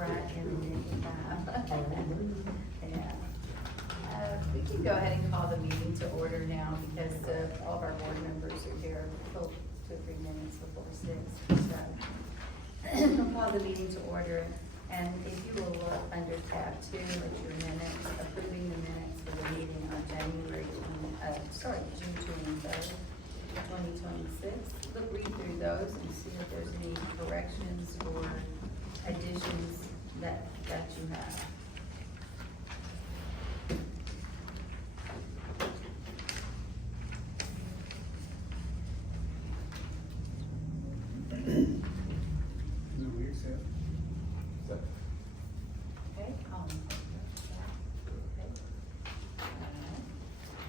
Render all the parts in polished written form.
right in the nick of time. Yeah. We can go ahead and call the meeting to order now because all of our board members are here till 2 or 3 minutes before 6. So we'll call the meeting to order. And if you will look under tab 2 at your minutes, approving the minutes for the meeting on June 23rd, 2026. Read through those and see if there's any corrections or additions that you have. Do we accept?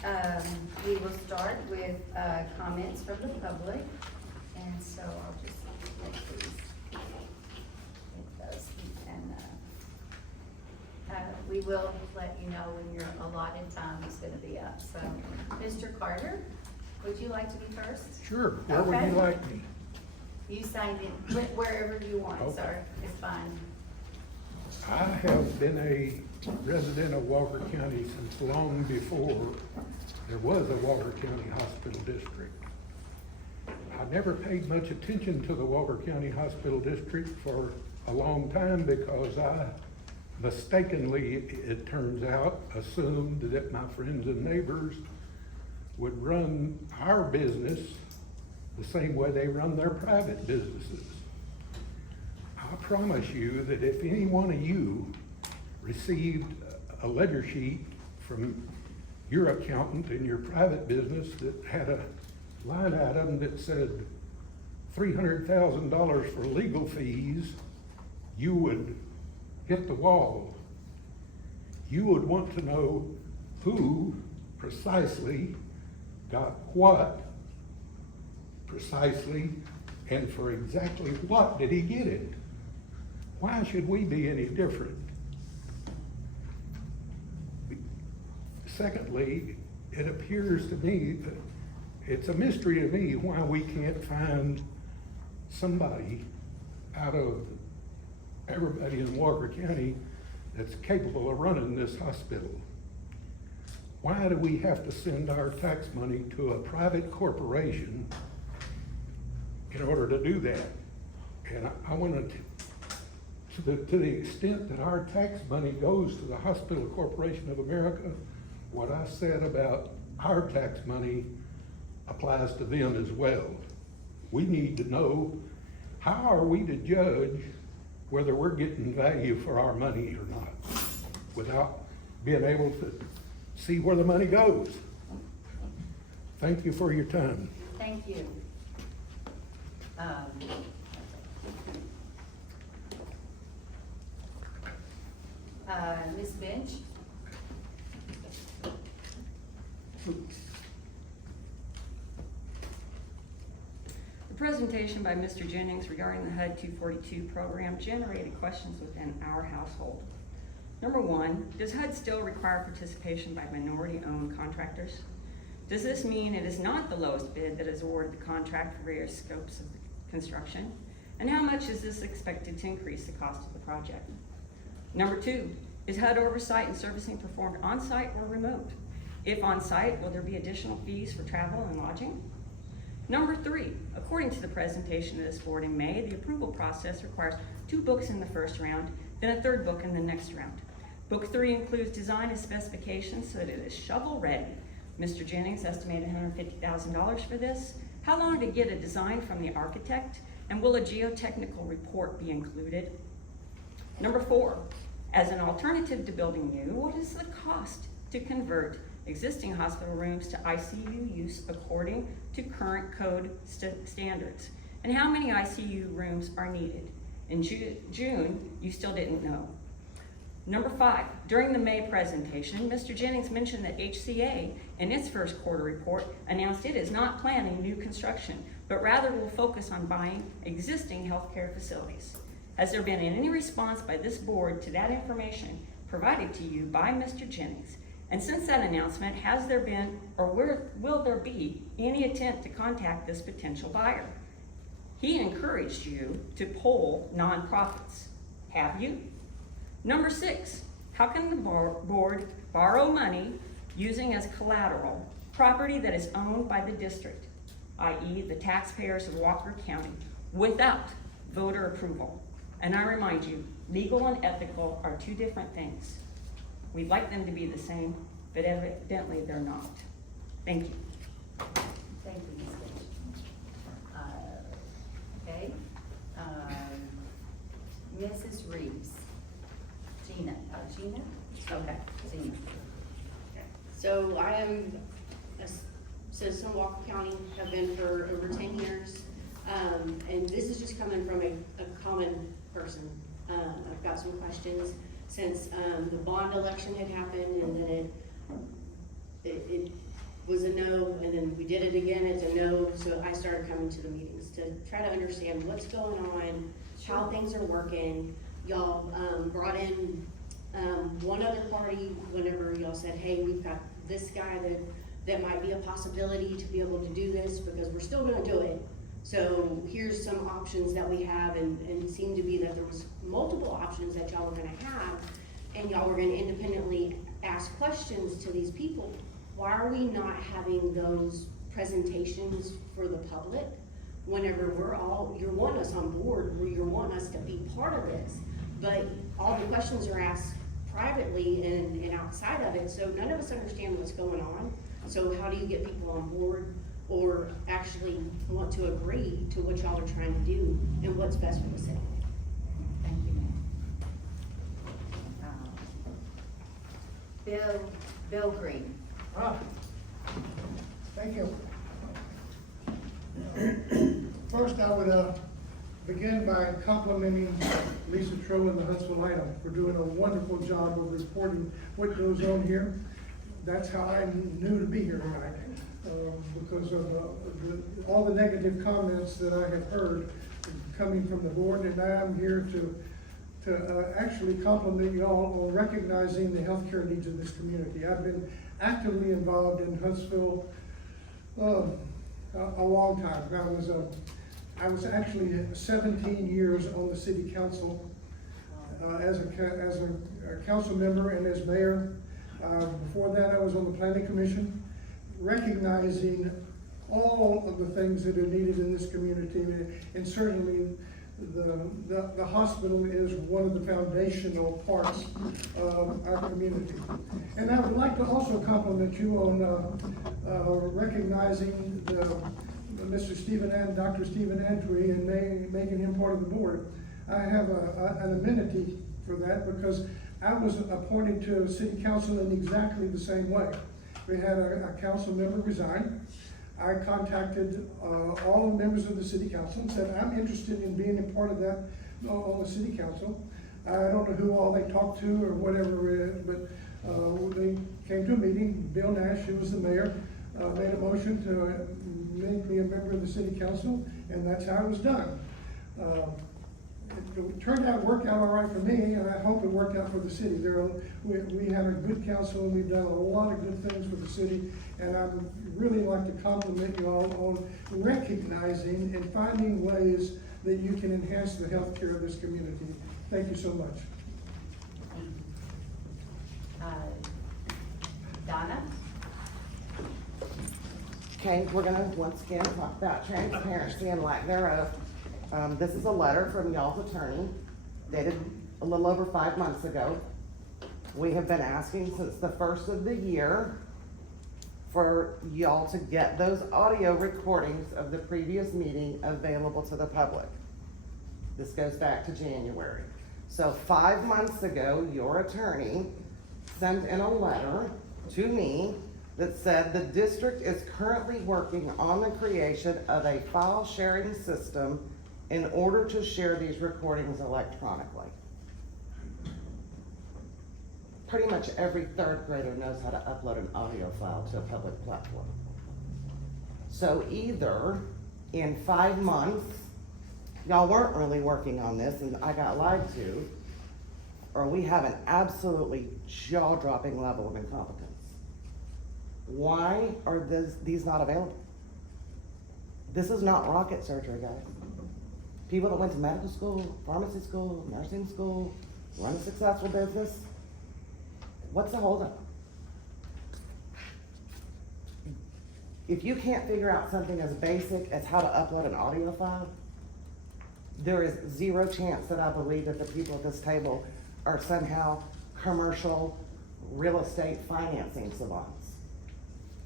Okay, we will start with comments from the public, and so I'll just make these. Get those, and we will let you know when your allotted time is going to be up. So, Mr. Carter, would you like to be first? Sure, where would Okay. you like me? You signed in wherever you want, Okay. sir. It's fine. I have been a resident of Walker County since long before there was a Walker County Hospital District. I never paid much attention to the Walker County Hospital District for a long time because I mistakenly, it turns out, assumed that my friends and neighbors would run our business the same way they run their private businesses. I promise you that if any one of you received a ledger sheet from your accountant in your private business that had a line item that said $300,000 for legal fees, you would hit the wall. You would want to know who precisely got what precisely, and for exactly what did he get it? Why should we be any different? Secondly, it appears to me that it's a mystery to me why we can't find somebody out of everybody in Walker County that's capable of running this hospital. Why do we have to send our tax money to a private corporation in order to do that? And I want to the extent that our tax money goes to the Hospital Corporation of America, what I said about our tax money applies to them as well. We need to know, how are we to judge whether we're getting value for our money or not without being able to see where the money goes? Thank you for your time. Thank you. Ms. Bench? The presentation by Mr. Jennings regarding the HUD 242 program generated questions within our household. Number one, does HUD still require participation by minority-owned contractors? Does this mean it is not the lowest bid that is awarded the contract for various scopes of the construction? And how much is this expected to increase the cost of the project? Number two, is HUD oversight and servicing performed on-site or remote? If on-site, will there be additional fees for travel and lodging? Number three, according to the presentation to this board in May, the approval process requires 2 books in the first round, then a 3rd book in the next round. Book 3 includes design and specifications so that it is shovel ready. Mr. Jennings estimated $150,000 for this. How long to get a design from the architect? And will a geotechnical report be included? Number 4, as an alternative to building new, what is the cost to convert existing hospital rooms to ICU use according to current code standards? And how many ICU rooms are needed? In June, you still didn't know. Number 5, during the May presentation, Mr. Jennings mentioned that HCA in its first quarter report announced it is not planning new construction, but rather will focus on buying existing healthcare facilities. Has there been any response by this board to that information provided to you by Mr. Jennings? And since that announcement, has there been or will there be any attempt to contact this potential buyer? He encouraged you to poll nonprofits. Have you? Number 6, how can the board borrow money using as collateral property that is owned by the district, i.e. the taxpayers of Walker County, without voter approval? And I remind you, legal and ethical are two different things. We'd like them to be the same, but evidently they're not. Thank you. Thank you, Ms. Lynch. Okay, Mrs. Reeves. Gina, Okay, Gina. So I am a citizen of Walker County, have been for over 10 years. And this is just coming from a common person. I've got some questions since the bond election had happened, and then it was a no, and then we did it again, it's a no. So I started coming to the meetings to try to understand what's going on, how things are working. Y'all brought in one other party whenever y'all said, hey, we've got this guy that might be a possibility to be able to do this, because we're still gonna do it. So here's some options that we have, and it seemed to be that there was multiple options that y'all were gonna have, and y'all were gonna independently ask questions to these people. Why are we not having those presentations for the public whenever you're wanting us on board, where you're wanting us to be part of this? But all the questions are asked privately and outside of it, so none of us understand what's going on. So how do you get people on board or actually want to agree to what y'all are trying to do and what's best for the city? Thank you, ma'am. Bill Green. Thank you. First, I would begin by complimenting Lisa Troe and the Huntsville Item for doing a wonderful job of reporting what goes on here. That's how I knew to be here tonight, because of all the negative comments that I have heard coming from the board, and I'm here to actually compliment you all on recognizing the healthcare needs of this community. I've been actively involved in Huntsville a long time. I was actually 17 years on the city council as a council member and as mayor. Before that, I was on the planning commission, recognizing all of the things that are needed in this community, and certainly the hospital is one of the foundational parts of our community. And I would like to also compliment you on recognizing Dr. Stephen Antwi and making him part of the board. I have an amenity for that, because I was appointed to city council in exactly the same way. We had a council member resign. I contacted all the members of the city council and said, I'm interested in being a part of that on the city council. I don't know who all they talked to or whatever, but they came to a meeting. Bill Nash, who was the mayor, made a motion to make me a member of the city council, and that's how it was done. It turned out, worked out all right for me, and I hope it worked out for the city. We have a good council, and we've done a lot of good things for the city, and I would really like to compliment you all on recognizing and finding ways that you can enhance the health care of this community. Thank you so much. Donna? Okay, we're gonna once again talk about transparency and lack thereof. This is a letter from y'all's attorney dated a little over 5 months ago. We have been asking since the first of the year for y'all to get those audio recordings of the previous meeting available to the public. This goes back to January. So 5 months ago, your attorney sent in a letter to me that said the district is currently working on the creation of a file sharing system in order to share these recordings electronically. Pretty much every third grader knows how to upload an audio file to a public platform. So either in 5 months, y'all weren't really working on this and I got lied to, or we have an absolutely jaw-dropping level of incompetence. Why are these not available? This is not rocket surgery, guys. People that went to medical school, pharmacy school, nursing school, run a successful business. What's the holdup? If you can't figure out something as basic as how to upload an audio file, there is zero chance that I believe that the people at this table are somehow commercial real estate financing savants.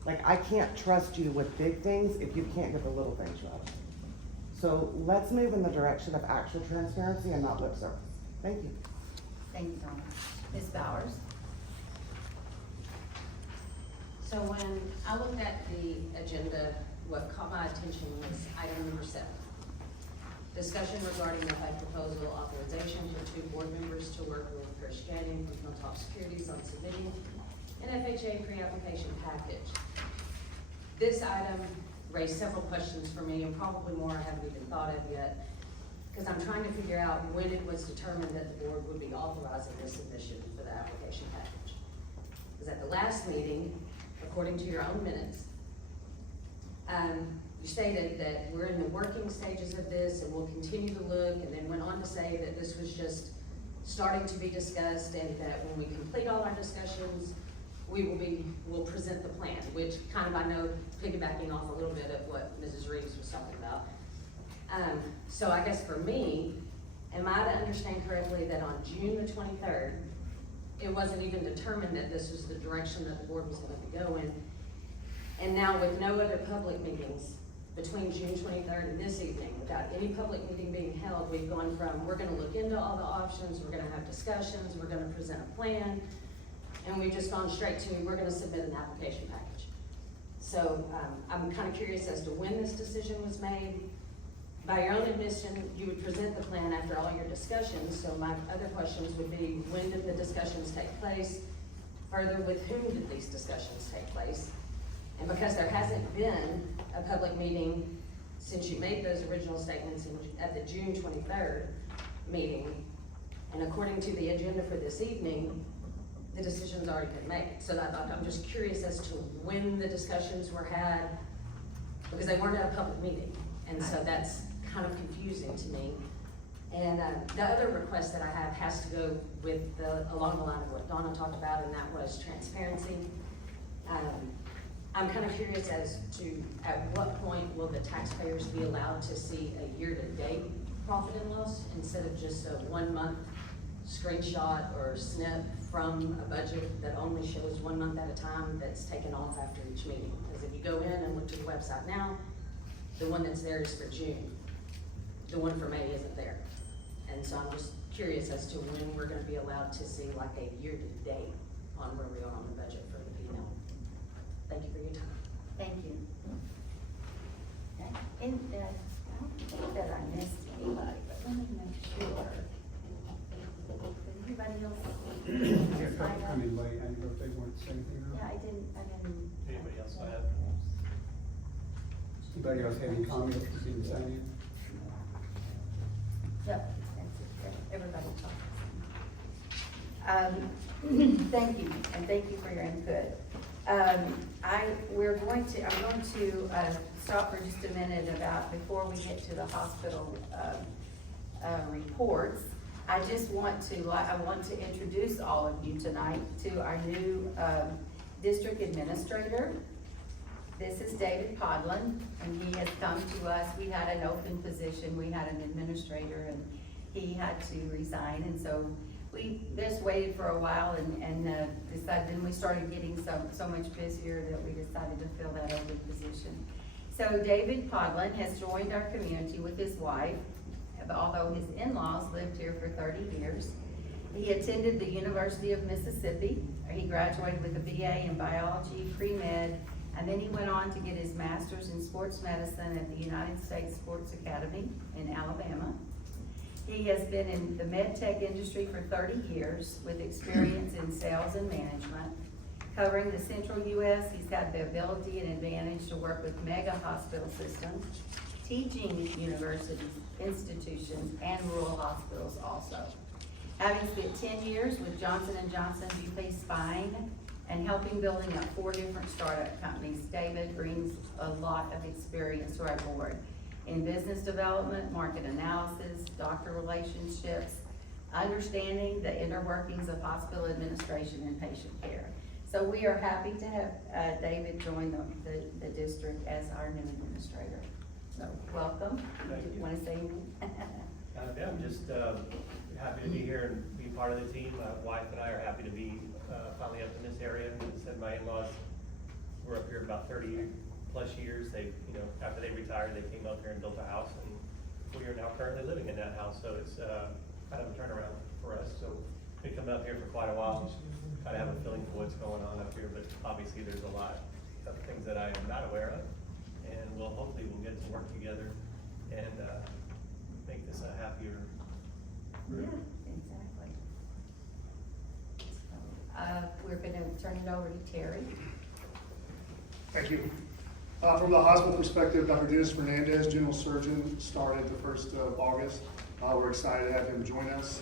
Like, I can't trust you with big things if you can't get the little things right. So let's move in the direction of actual transparency and not lip service. Thank you. Thank you, Donna. Ms. Bowers? So when I looked at the agenda, what caught my attention was item number 7. Discussion regarding the HUD proposal authorization for 2 board members to work with Chris Jennings from Hilltop Securities on submitting an FHA pre-application package. This item raised several questions for me, and probably more I haven't even thought of yet, because I'm trying to figure out when it was determined that the board would be authorizing the submission for the application package. Because at the last meeting, according to your own minutes, you stated that we're in the working stages of this and we'll continue to look, and then went on to say that this was just starting to be discussed, and that when we complete all our discussions, we'll present the plan, which kind of, I know, piggybacking off a little bit of what Mrs. Reeves was talking about. So I guess for me, am I to understand correctly that on June the 23rd, it wasn't even determined that this was the direction that the board was gonna go in? And now with no other public meetings between June 23rd and this evening, without any public meeting being held, we've gone from, we're gonna look into all the options, we're gonna have discussions, we're gonna present a plan, and we've just gone straight to, we're gonna submit an application package. So, I'm kind of curious as to when this decision was made. By your own admission, you would present the plan after all your discussions, so my other questions would be, when did the discussions take place? Further, with whom did these discussions take place? And because there hasn't been a public meeting since you made those original statements at the June 23rd meeting, and according to the agenda for this evening, the decision's already been made. So I'm just curious as to when the discussions were had, because they weren't at a public meeting. And so that's kind of confusing to me. And the other request that I have has to go with along the line of what Donna talked about, and that was transparency. I'm kind of curious as to at what point will the taxpayers be allowed to see a year-to-date profit and loss instead of just a 1-month screenshot or snip from a budget that only shows 1 month at a time that's taken off after each meeting? Because if you go in and look to the website now, the one that's there is for June. The one for May isn't there. And so I'm just curious as to when we're gonna be allowed to see like a year-to-date on where we are on the budget for the P&L. Thank you for your time. Thank you. Okay. And, I don't think that I missed anybody, but let me make sure. Did anybody else? Yeah, a couple come in late, I didn't know if they wanted to say anything or Yeah, not. I didn't. Anybody else have? Anybody else have any comments that didn't sign in? Yep, that's it, everybody talks. Thank you, and thank you for your input. I'm going to stop for just a minute before we get to the hospital, reports. I want to introduce all of you tonight to our new, district administrator. This is David Podlin, and he has come to us. We had an open position, we had an administrator, and he had to resign, and so we just waited for a while and decided, then we started getting so much busier that we decided to fill that open position. So David Podlin has joined our community with his wife, although his in-laws lived here for 30 years. He attended the University of Mississippi. He graduated with a BA in biology, pre-med, and then he went on to get his master's in sports medicine at the United States Sports Academy in Alabama. He has been in the med tech industry for 30 years with experience in sales and management. Covering the central U.S., he's had the ability and advantage to work with mega hospital systems, teaching universities, institutions, and rural hospitals also. Having spent 10 years with Johnson & Johnson UK Spine and helping building up 4 different startup companies, David brings a lot of experience to our board in business development, market analysis, doctor relationships, understanding the inner workings of hospital administration and patient care. So we are happy to have David join the district as our new administrator. So welcome. Thank Do you you. want to say anything? Yeah, I'm just happy to be here and be part of the team. My wife and I are happy to be finally up in this area. As I said, my in-laws were up here about 30 plus years. They, after they retired, they came up here and built a house, and we are now currently living in that house. So it's kind of a turnaround for us. So been coming up here for quite a while. Kind of have a feeling for what's going on up here, but obviously there's a lot of things that I am not aware of, and hopefully we'll get to work together and make this a happier Yeah, group. exactly. We're gonna turn it over to Terry. Thank you. From the hospital perspective, Dr. Dennis Fernandez, general surgeon, started the 1st of August. We're excited to have him join us.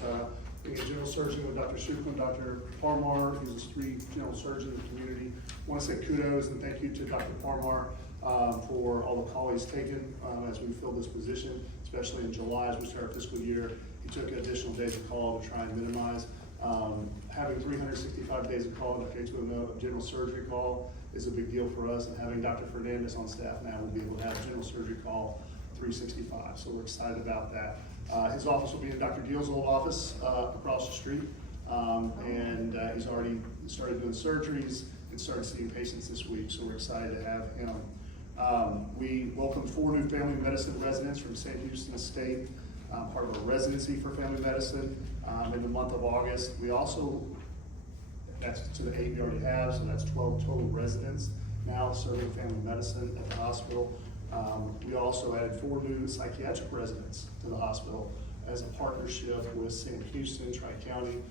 Being a general surgeon with Dr. Shukla, Dr. Parmar, who's a street general surgeon in the community. Want to say kudos and thank you to Dr. Parmar for all the call he's taken as we fill this position, especially in July as we start our fiscal year. He took additional days of call to try and minimize. Having 365 days of call, Dr. of general surgery call is a big deal for us, and having Dr. Fernandez on staff now, we'll be able to have general surgery call 365, so we're excited about that. His office will be in Dr. Deal's old office across the street, and he's already started doing surgeries and started seeing patients this week, so we're excited to have him. We welcomed 4 new family medicine residents from St. Houston State, part of a residency for family medicine in the month of August. We also, that's to the 8 we already have, so that's 12 total residents now serving family medicine at the hospital. We also added 4 new psychiatric residents to the hospital as a partnership with St. Houston, Tri-County,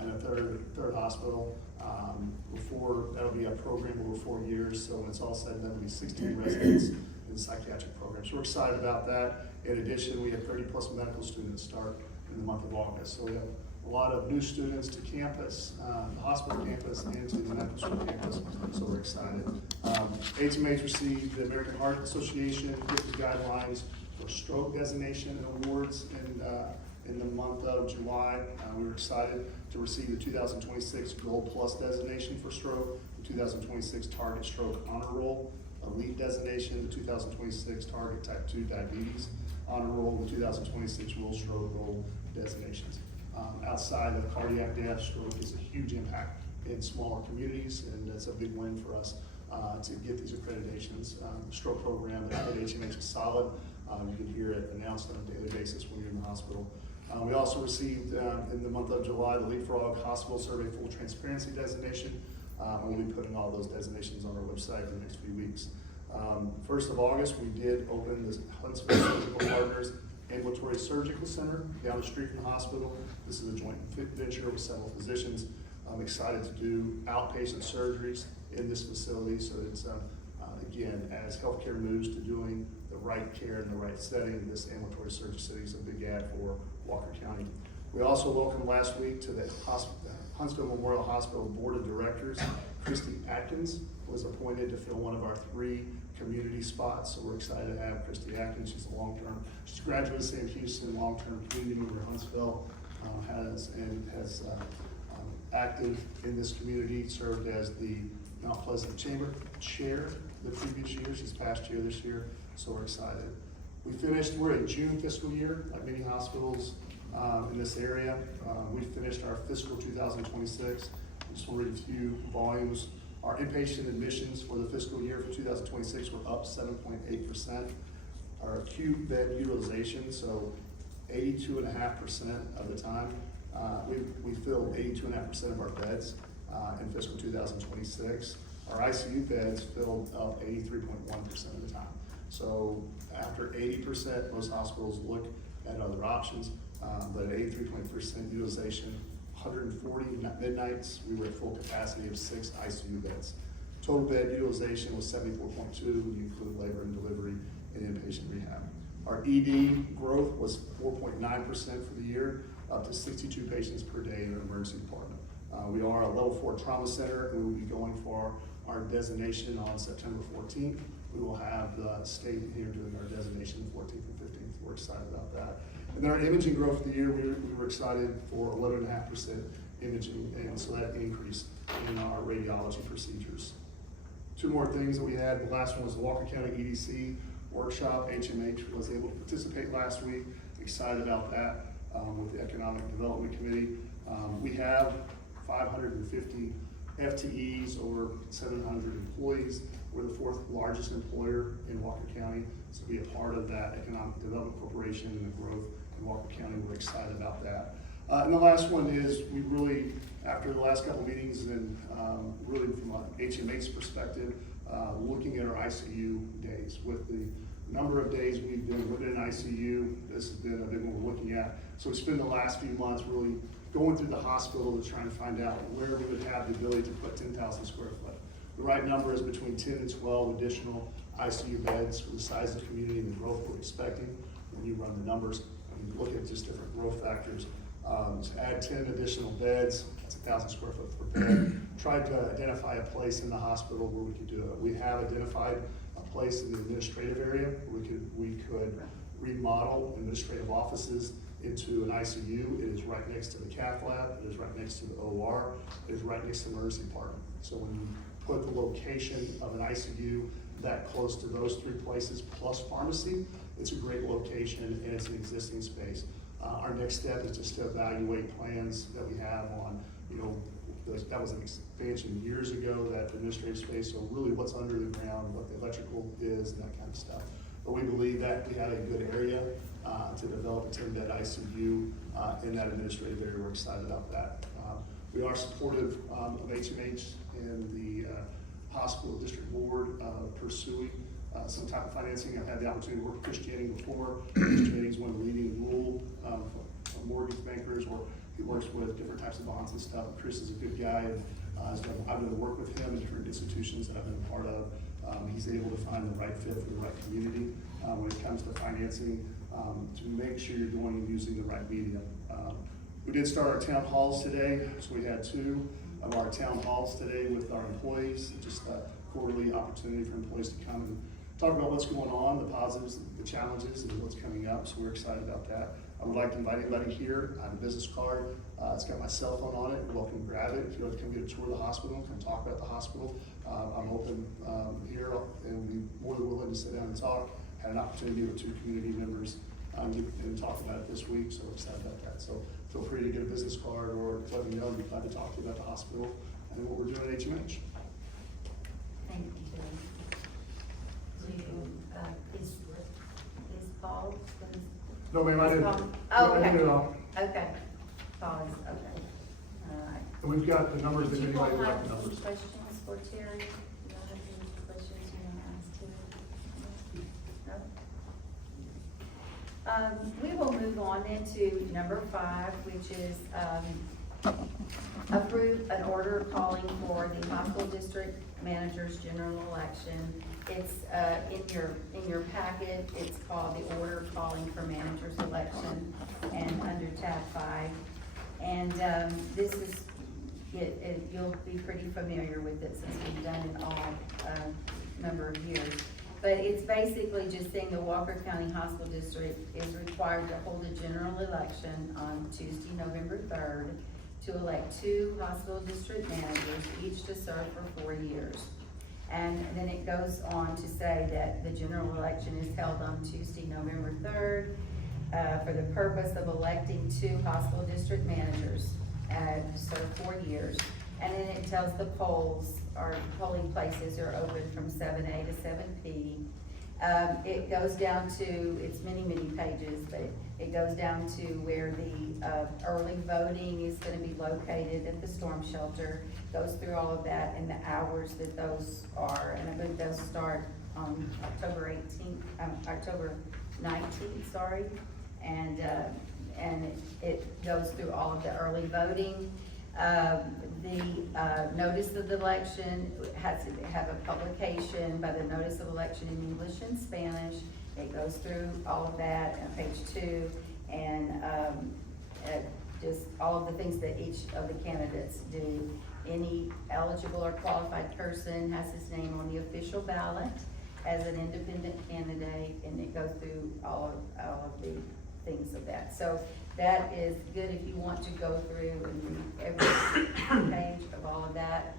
and a third hospital. That'll be a program over 4 years, so when it's all said, that'll be 16 residents in the psychiatric program. So we're excited about that. In addition, we have 30 plus medical students start in the month of August. So we have a lot of new students to campus, the hospital campus and to the medical school campus, so we're excited. HMH received the American Heart Association gifted guidelines for stroke designation and awards in the month of July. We were excited to receive the 2026 Gold Plus designation for stroke, the 2026 Target Stroke Honor Roll, Elite designation, the 2026 Target Type 2 Diabetes Honor Roll, the 2026 World Stroke Roll designations. Outside of cardiac death, stroke is a huge impact in smaller communities, and it's a big win for us to get these accreditations. The stroke program at HMH is solid. You can hear it announced on a daily basis when you're in the hospital. We also received in the month of July the Leapfrog Hospital Survey Full Transparency designation. And we'll be putting all those designations on our website in the next few weeks. 1st of August, we did open the Huntsville Surgical Partners Ambulatory Surgical Center down the street from the hospital. This is a joint venture with several physicians. I'm excited to do outpatient surgeries in this facility, so it's again, as healthcare moves to doing the right care in the right setting, this ambulatory surgery city is a big add for Walker County. We also welcomed last week to the Huntsville Memorial Hospital Board of Directors, Christy Atkins was appointed to fill one of our 3 community spots, so we're excited to have Christy Atkins. She's a graduate of St. Houston, long-term community member of Huntsville, has active in this community, served as the Mount Pleasant Chamber Chair the previous years, this past year, this year, so we're excited. We're in June fiscal year, like many hospitals in this area. We finished our fiscal 2026. Just want to read a few volumes. Our inpatient admissions for the fiscal year for 2026 were up 7.8%. Our acute bed utilization, so 82.5% of the time, we filled 82.5% of our beds in fiscal 2026. Our ICU beds filled up 83.1% of the time. So after 80%, most hospitals look at other options, but at 83.0% utilization, 140 midnights, we were at full capacity of 6 ICU beds. Total bed utilization was 74.2 when you include labor and delivery and inpatient rehab. Our ED growth was 4.9% for the year, up to 62 patients per day in our emergency department. We are a level 4 trauma center, and we will be going for our designation on September 14th we will have the state here doing our designation 14th and 15th. We're excited about that. And then our imaging growth of the year, we were excited for 11.5% imaging, and so that increased in our radiology procedures. Two more things that we had. The last one was the Walker County EDC workshop. HMH was able to participate last week. Excited about that with the Economic Development Committee. We have 550 FTEs, over 700 employees. We're the 4th largest employer in Walker County, so to be a part of that Economic Development Corporation and the growth in Walker County, we're excited about that. And the last one is, we really, after the last couple of meetings and really from an HMH perspective, looking at our ICU days. With the number of days we've been living in ICU, this has been a big one we're looking at. So we spent the last few months really going through the hospital to try and find out where we would have the ability to put 10,000 square foot. The right number is between 10 and 12 additional ICU beds for the size of the community and the growth we're expecting. When you run the numbers and you look at just different growth factors, to add 10 additional beds, that's 1,000 square foot per bed. Tried to identify a place in the hospital where we could do it. We have identified a place in the administrative area where we could remodel administrative offices into an ICU. It is right next to the cath lab, it is right next to the OR, it is right next to the emergency department. So when you put the location of an ICU that close to those 3 places plus pharmacy, it's a great location and it's an existing space. Our next step is just to evaluate plans that we have on, that was an expansion years ago, that administrative space, so really what's under the ground, what the electrical is, and that kind of stuff. But we believe that we have a good area to develop a 10-bed ICU in that administrative area. We're excited about that. We are supportive of HMH and the hospital district board pursuing some type of financing. I've had the opportunity to work with Chris Jennings before. Chris Jennings is one of the leading rural mortgage bankers, or he works with different types of bonds and stuff. Chris is a good guy, and I've been to work with him in different institutions that I've been a part of. He's able to find the right fit for the right community when it comes to financing, to make sure you're going and using the right medium. We did start our town halls today, so we had 2 of our town halls today with our employees, just a quarterly opportunity for employees to come and talk about what's going on, the positives, the challenges, and what's coming up, so we're excited about that. I would like to invite anybody here. I have a business card. It's got my cell phone on it. You're welcome to grab it. If you'd like to come get a tour of the hospital, come talk about the hospital, I'm open here and be more than willing to sit down and talk. Had an opportunity with 2 community members and talk about it this week, so we're excited about that. So feel free to get a business card or let me know. We'd glad to talk to you about the hospital and what we're doing at HMH. Thank you, Jim. Is Paul gonna? No, ma'am, I didn't. Oh, I okay. didn't at all. Okay, Paul is, okay. All right. And we've got the numbers, if Did you all anybody would have like the any numbers. questions for Terry? You all have any questions you want to ask Terry? No? We will move on into number 5, which is, approve an order calling for the hospital district manager's general election. It's, in your packet, it's called the order calling for manager's election, and under tab 5. And, this is, you'll be pretty familiar with it since we've done it all, number of years. But it's basically just saying the Walker County Hospital District is required to hold a general election on Tuesday, November 3rd, to elect 2 hospital district managers, each to serve for 4 years. And then it goes on to say that the general election is held on Tuesday, November 3rd, for the purpose of electing 2 hospital district managers to serve 4 years. And then it tells the polls, or polling places are open from 7 A to 7 P. It goes down to, it's many, many pages, but it goes down to where the early voting is gonna be located at the storm shelter. Goes through all of that and the hours that those are, and I believe those start on October 19th, sorry. And it goes through all of the early voting. The notice of the election has to have a publication by the notice of election in English and Spanish. It goes through all of that on page 2, and just all of the things that each of the candidates do. Any eligible or qualified person has his name on the official ballot, as an independent candidate, and it goes through all of the things of that. So that is good if you want to go through and read every page of all of that.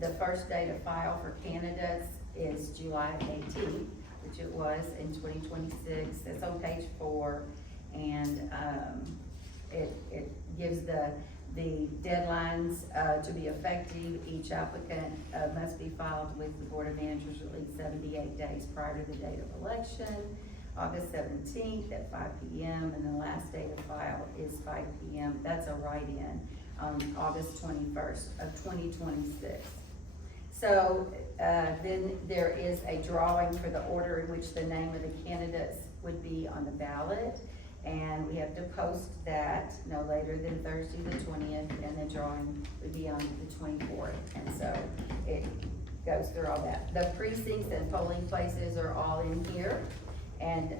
The first day to file for candidates is July 18th, which it was in 2026. It's on page 4, and it gives the deadlines to be effective. Each applicant must be filed with the Board of Managers at least 78 days prior to the date of election. August 17th at 5 p.m. and the last day to file is 5 p.m. That's a write-in on August 21st of 2026. So then there is a drawing for the order in which the name of the candidates would be on the ballot. And we have to post that no later than Thursday the 20th, and the drawing would be on the 24th. And so it goes through all that. The precincts and polling places are all in here. And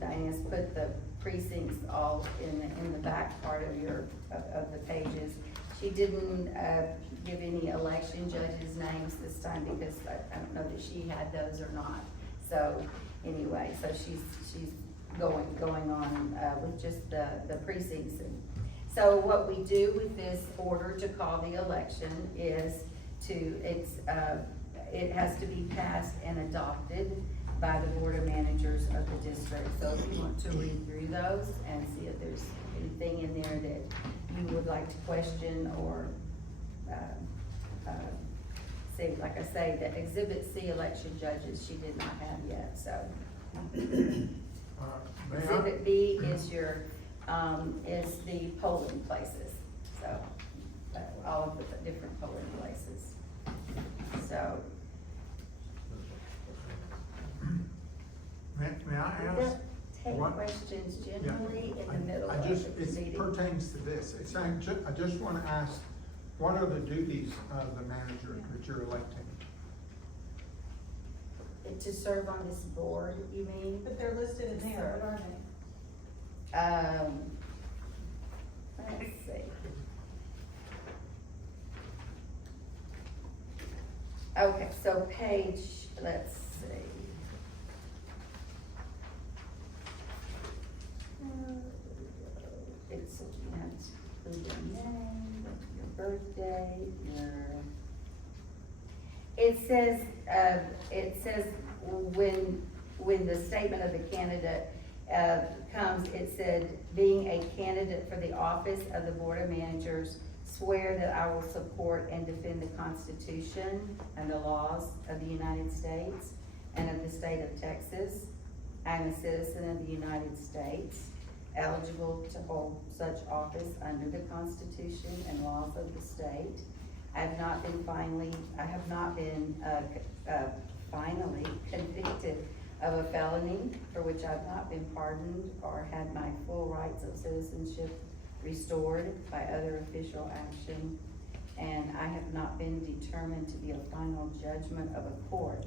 Diana's put the precincts all in the back part of the pages. She didn't give any election judges' names this time because I don't know that she had those or not. So anyway, so she's going on with just the precincts. And so what we do with this order to call the election is it has to be passed and adopted by the Board of Managers of the district. So if you want to read through those and see if there's anything in there that you would like to question or see, like I say, the Exhibit C election judges, she did not have yet, so. Exhibit B is your, is the polling places, so, all of the different polling places. So, May I we ask? don't take what- questions generally in the middle I of just, the meeting. it pertains to this. It's, I just wanna ask, what are the duties of the manager that you're electing? To serve on this board, you mean? But they're listed in there, what are they? Let's see. Okay, so page, let's see. It's, your name, your birthday, it says when the statement of the candidate comes, it said, being a candidate for the office of the Board of Managers, swear that I will support and defend the Constitution and the laws of the United States and of the state of Texas. I am a citizen of the United States, eligible to hold such office under the Constitution and laws of the state. I have not been finally convicted of a felony for which I have not been pardoned or had my full rights of citizenship restored by other official action. And I have not been determined to be a final judgment of a court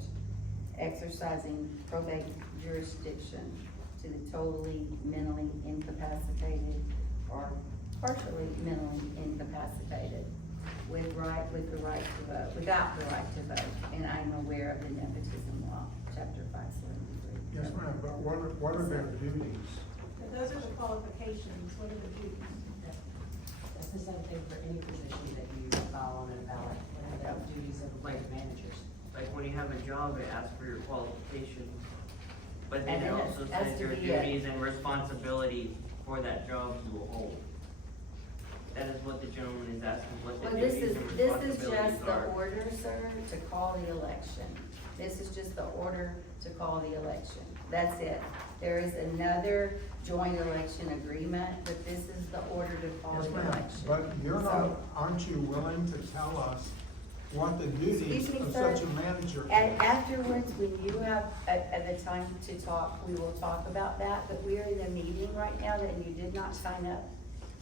exercising probate jurisdiction to the totally mentally incapacitated or partially mentally incapacitated without the right to vote. And I'm aware of the nepotism law, chapter 573. Yes, ma'am, but what are their duties? And those are the qualifications, what are the duties? That's the same thing for any position that you file on a ballot, what are the duties of the managers? Like when you have a job, it asks for your qualifications, but then And it then also it has says to your be a- duties and responsibilities for that job you will hold. That is what the gentleman is asking, what the Well, this duties is and just responsibilities the are. order, sir, to call the election. This is just the order to call the election. That's it. There is another joint election agreement, but this is the order to call Yes, the ma'am, election. but you're So- not, aren't you willing to tell us what the duties Excuse me, of sir. such a manager? And afterwards, when you have, at the time to talk, we will talk about that, but we are in a meeting right now that you did not sign up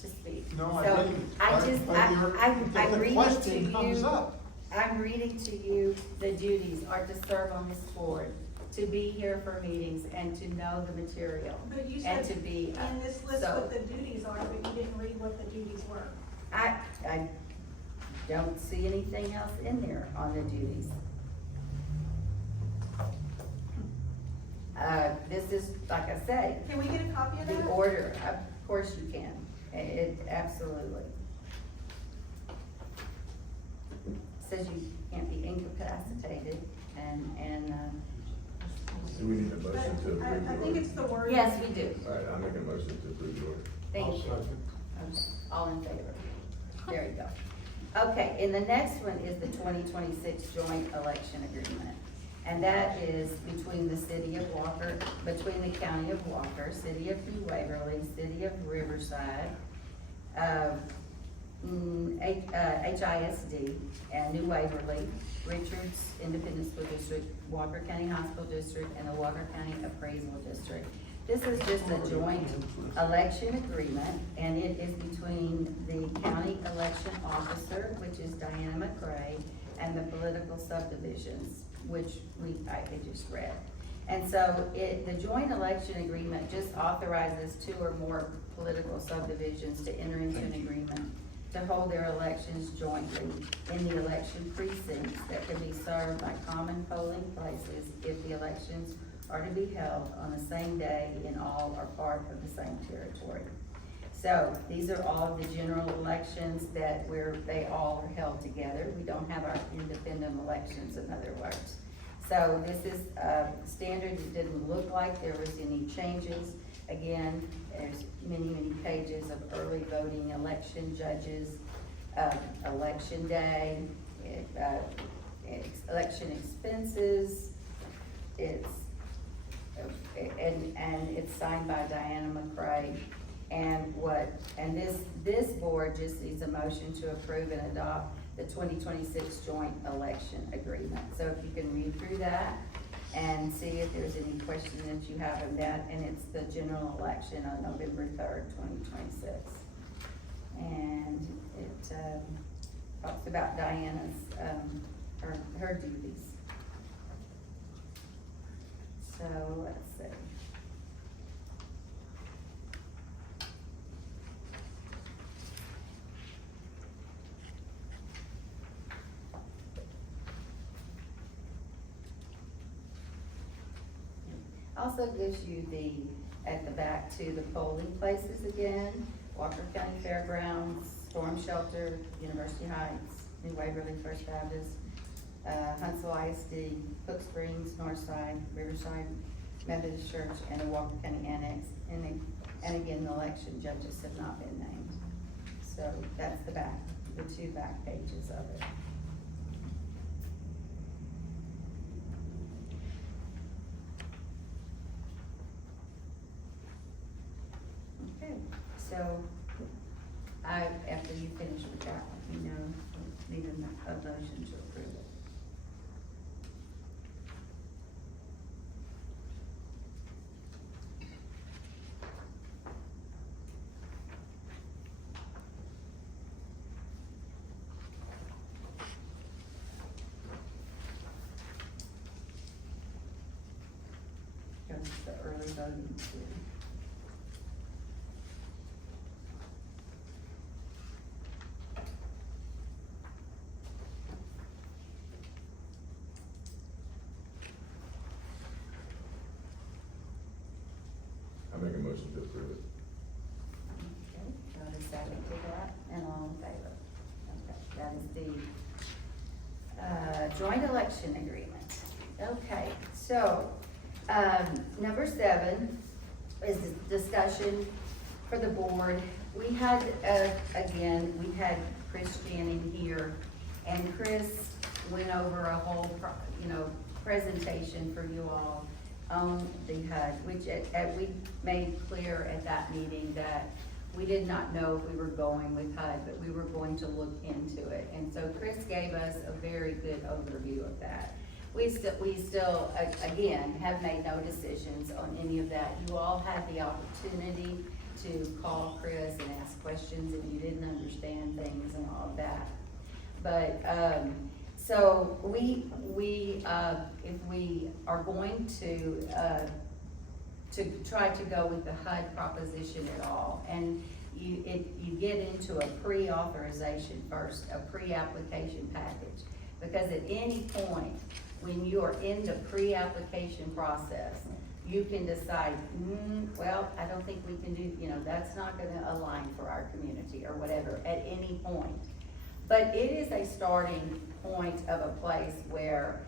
to speak. No, I So, didn't. I just, I'm The reading to question comes you, up. I'm reading to you, the duties are to serve on this board, to be here for meetings and to know the material. But you And said to be, in this list so- what the duties are, but you didn't read what the duties were. I don't see anything else in there on the duties. This is, like I say, Can we get a copy of the that? order, of course you can, absolutely. Says you can't be incapacitated and, Do we need a motion to approve But the I think order? it's the word. yes, we do. All right, I'll make a motion to approve the order. Thank you. Okay, all in favor? There you go. Okay, and the next one is the 2026 joint election agreement. And that is between the city of Walker, between the county of Walker, city of New Waverly, city of Riverside, HISD, and New Waverly, Richards Independent School District, Walker County Hospital District, and the Walker County Appraisal District. This is just a joint election agreement, and it is between the county election officer, which is Diana McCray, and the political subdivisions, which I just read. And so the joint election agreement just authorizes 2 or more political subdivisions to enter into an agreement to hold their elections jointly in the election precincts that can be served by common polling places if the elections are to be held on the same day in all or part of the same territory. So these are all of the general elections that they all are held together. We don't have our independent elections, in other words. So this is standard. It didn't look like there was any changes. Again, there's many pages of early voting election judges, election day, election expenses. And it's signed by Diana McCray. And this board just needs a motion to approve and adopt the 2026 joint election agreement. So if you can read through that and see if there's any question that you have on that, and it's the general election on November 3rd, 2026. And it talks about Diana's, her duties. So let's see. Also gives you at the back too, the polling places again, Walker County Fairgrounds, Storm Shelter, University Heights, New Waverly First Baptist, Huntsville ISD, Cook Springs, Northside, Riverside Methodist Church, and the Walker County Annex. And again, the election judges have not been named. So that's the 2 back pages of it. Okay, so after you finish with that, let me know, need a motion to approve it. Goes to the early voting too. I make a motion to approve it. Okay, got a second to that, and all in favor? Okay, that is the joint election agreement. Okay, so, number 7 is the discussion for the board. We had, again, we had Chris Janning here, and Chris went over a whole, presentation for you all on the HUD, which we made clear at that meeting that we did not know if we were going with HUD, but we were going to look into it. And so Chris gave us a very good overview of that. We still, again, have made no decisions on any of that. You all had the opportunity to call Chris and ask questions if you didn't understand things and all of that. But, so if we are going to try to go with the HUD proposition at all, and you get into a pre-authorization first, a pre-application package, because at any point when you are in the pre-application process, you can decide, well, I don't think we can do, that's not gonna align for our community or whatever at any point. But it is a starting point of a place where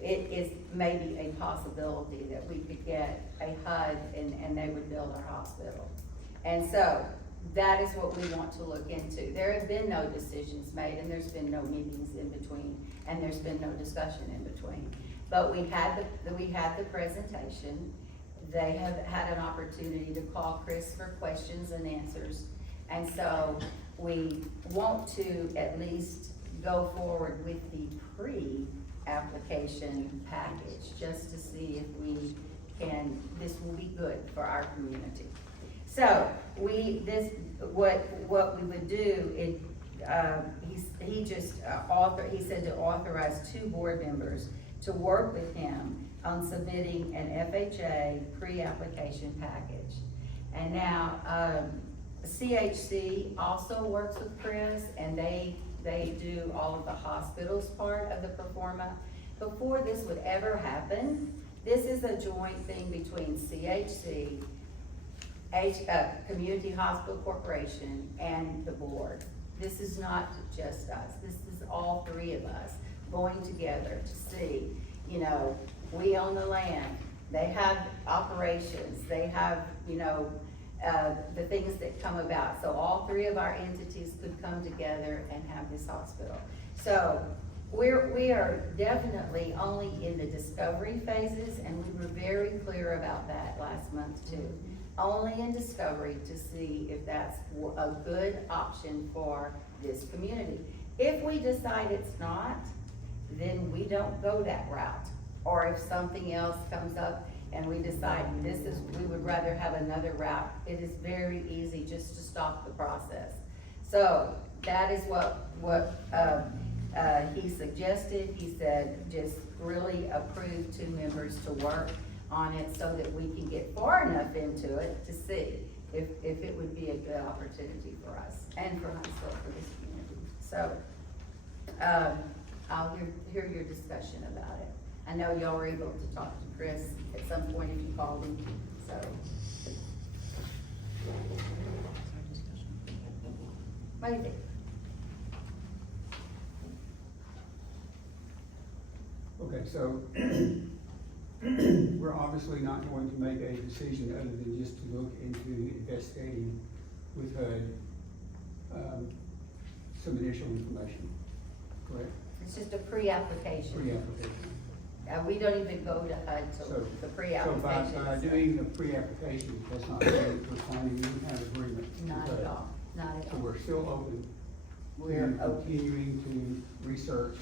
it is maybe a possibility that we could get a HUD and they would build our hospital. And so, that is what we want to look into. There have been no decisions made, and there's been no meetings in between, and there's been no discussion in between. But we had the presentation. They have had an opportunity to call Chris for questions and answers. And so, we want to at least go forward with the pre-application package, just to see if we can, this will be good for our community. So, what we would do, he said to authorize 2 board members to work with him on submitting an FHA pre-application package. And now, CHC also works with Chris, and they do all of the hospitals part of the pro forma. Before this would ever happen, this is a joint thing between CHC, Community Hospital Corporation, and the board. This is not just us, this is all 3 of us going together to see, we own the land, they have operations, they have, the things that come about. So all 3 of our entities could come together and have this hospital. So we are definitely only in the discovery phases, and we were very clear about that last month too. Only in discovery to see if that's a good option for this community. If we decide it's not, then we don't go that route. Or if something else comes up and we decide we would rather have another route, it is very easy just to stop the process. So that is what he suggested. He said, just really approve 2 members to work on it so that we can get far enough into it to see if it would be a good opportunity for us and for Huntsville, for this community. So, I'll hear your discussion about it. I know y'all were able to talk to Chris at some point if you called him, so. What do you think? Okay, so we're obviously not going to make a decision other than just to look into investigating with HUD, some initial information, correct? It's just a pre-application. Pre-application. We don't even go to HUD till So- the pre-application. So by doing the pre-application, that's not saying that we're signing any kind of agreement with Not HUD. at all, not at So all. we're still open We're to open. continuing to research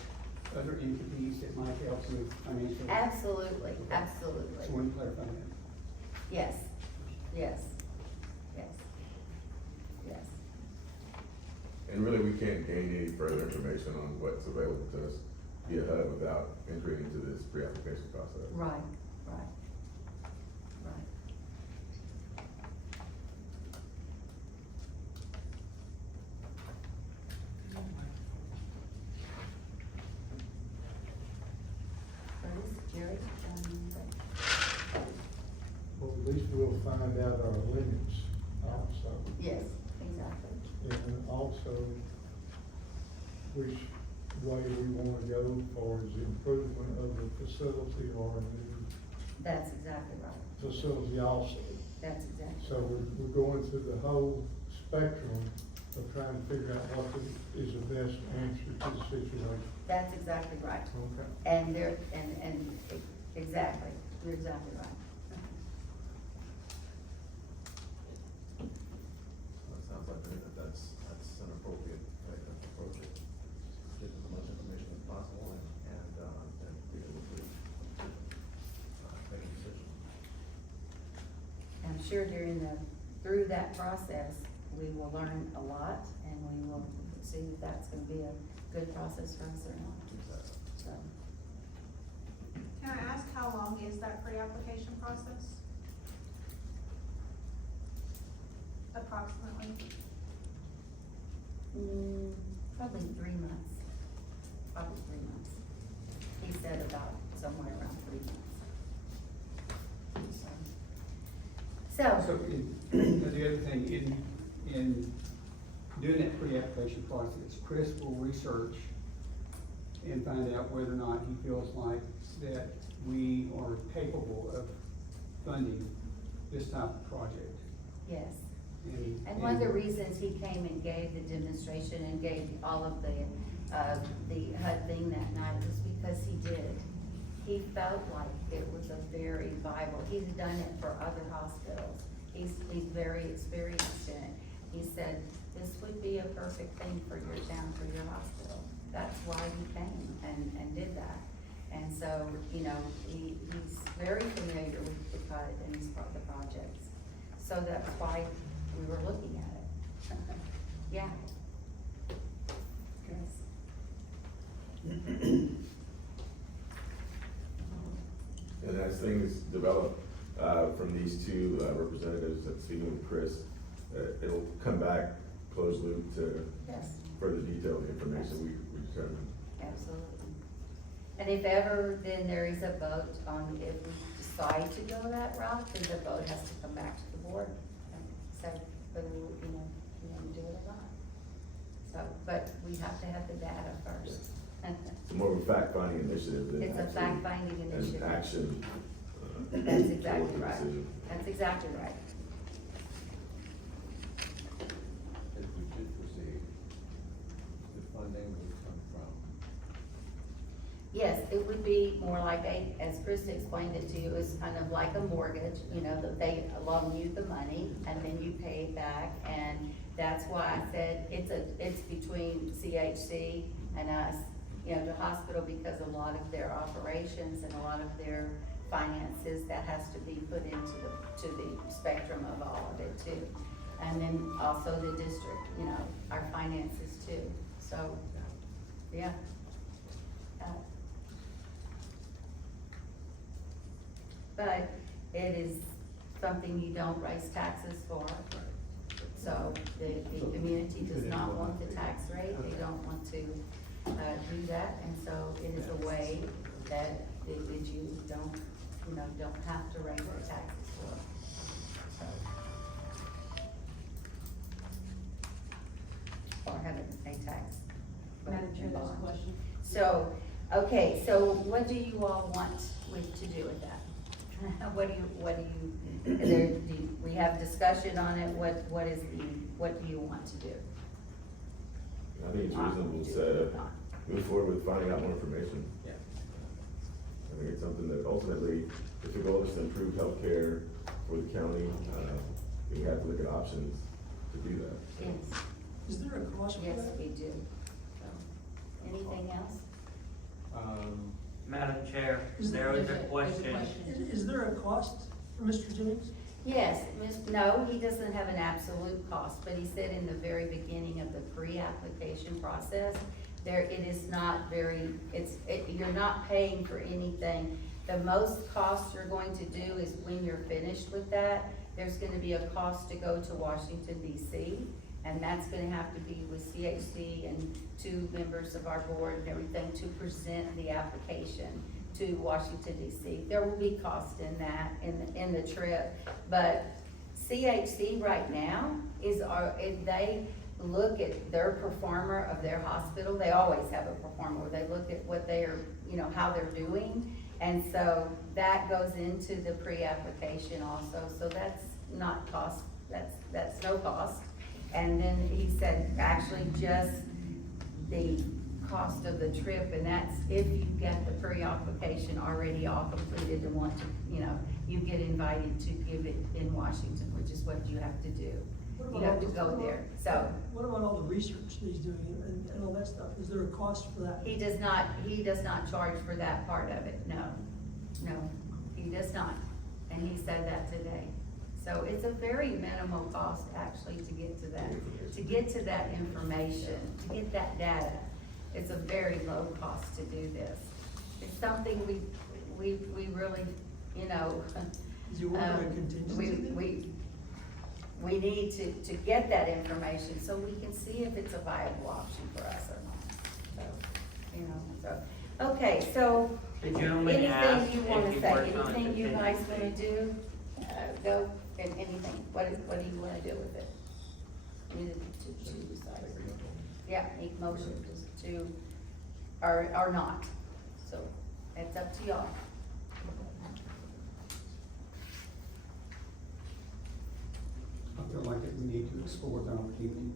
other entities that might help with financial. Absolutely, absolutely. So we can clarify that. Yes, yes, yes, yes. And really, we can't gain any further information on what's available to us via HUD without entering into this pre-application process. Right, right, right. Curtis, Jerry, Well, at least we'll find out our limits also. yes, exactly. And also, which way we wanna go for is improvement of the facility or a new That's exactly right. facility also. That's exactly. So we're going through the whole spectrum of trying to figure out what is the best answer to the situation. That's exactly right. Okay. And there, and exactly, you're exactly right. It sounds like that's an appropriate approach. Get as much information as possible and be able to make a decision. I'm sure through that process, we will learn a lot, and we will see if that's gonna be a good process for us or not, so. Can I ask how long is that pre-application process? Approximately? Probably 3 months, probably 3 months. He said about somewhere around 3 months. So, So, the other thing, in doing that pre-application process, Chris will research and find out whether or not he feels like that we are capable of funding this type of project. yes. And one of the reasons he came and gave the demonstration and gave all of the HUD thing that night was because he did. He felt like it was a very viable, he's done it for other hospitals. He's very experienced in it. He said, this would be a perfect thing for your town, for your hospital. That's why he came and did that. And so, you know, he's very familiar with the HUD and his the projects. So that's why we were looking at it. Yeah. And as things develop, from these two representatives, that's speaking with Chris, it'll come back closed loop to Yes, further detailed information we determine. absolutely. And if ever, then there is a vote on if we decide to go that route, then the vote has to come back to the board. So whether, you know, we want to do it or not. So, but we have to have the data first. It's more of a fact-finding initiative than It's a actually fact-finding an initiative. action. That's exactly toward the right. decision. That's exactly right. If we did proceed, the funding would come from? Yes, it would be more like as Chris explained it to you, it's kind of like a mortgage, you know, that they loan you the money and then you pay it back. And that's why I said it's between CHC and us, you know, the hospital, because a lot of their operations and a lot of their finances, that has to be put into the spectrum of all of it too. And then also the district, you know, our finances too. So, yeah. But it is something you don't raise taxes for. So the community does not want the tax rate, they don't want to do that, and so it is a way that you don't, you know, don't have to raise the taxes for. So. Or have it pay tax. Madam Chair, there's a question. So, okay, so what do you all want to do with that? What do you, we have discussion on it, what do you want to do? I think it's reasonable to move forward with finding out more information. Yeah. I think it's something that ultimately, if the goal is to improve healthcare for the county, we have to look at options to do that. Yes, Is there a cost for yes, that? we do. So, anything else? Madam Chair, there was a question. Is there a cost for Mr. Jennings? Yes, no, he doesn't have an absolute cost, but he said in the very beginning of the pre-application process, it is not very, you're not paying for anything. The most cost you're going to do is when you're finished with that, there's gonna be a cost to go to Washington DC, and that's gonna have to be with CHC and 2 members of our board and everything to present the application to Washington DC. There will be cost in that, in the trip, but CHC right now if they look at their performer of their hospital, they always have a performer, where they look at what they are, you know, how they're doing. And so that goes into the pre-application also, so that's not cost, that's no cost. And then he said, actually just the cost of the trip, and that's if you get the pre-application already all completed and want to, you know, you get invited to give it in Washington, which is what you have to do. You have to go there, so. What about all the research that he's doing and all that stuff? Is there a cost for that? He does not charge for that part of it, no, he does not, and he said that today. So it's a very minimal cost actually to get to that information, to get that data. It's a very low cost to do this. It's something we really, you know, Is he working on a contingency? we need to get that information so we can see if it's a viable option for us or not. So, you know, so, okay, so The gentleman asked anything you wanna if you say, worked on anything you guys contingency. wanna do? go, and anything, what do you wanna do with it? We need to decide. Yeah, make motion to, or not, so, it's up to y'all. I feel like that we need to explore the opportunity.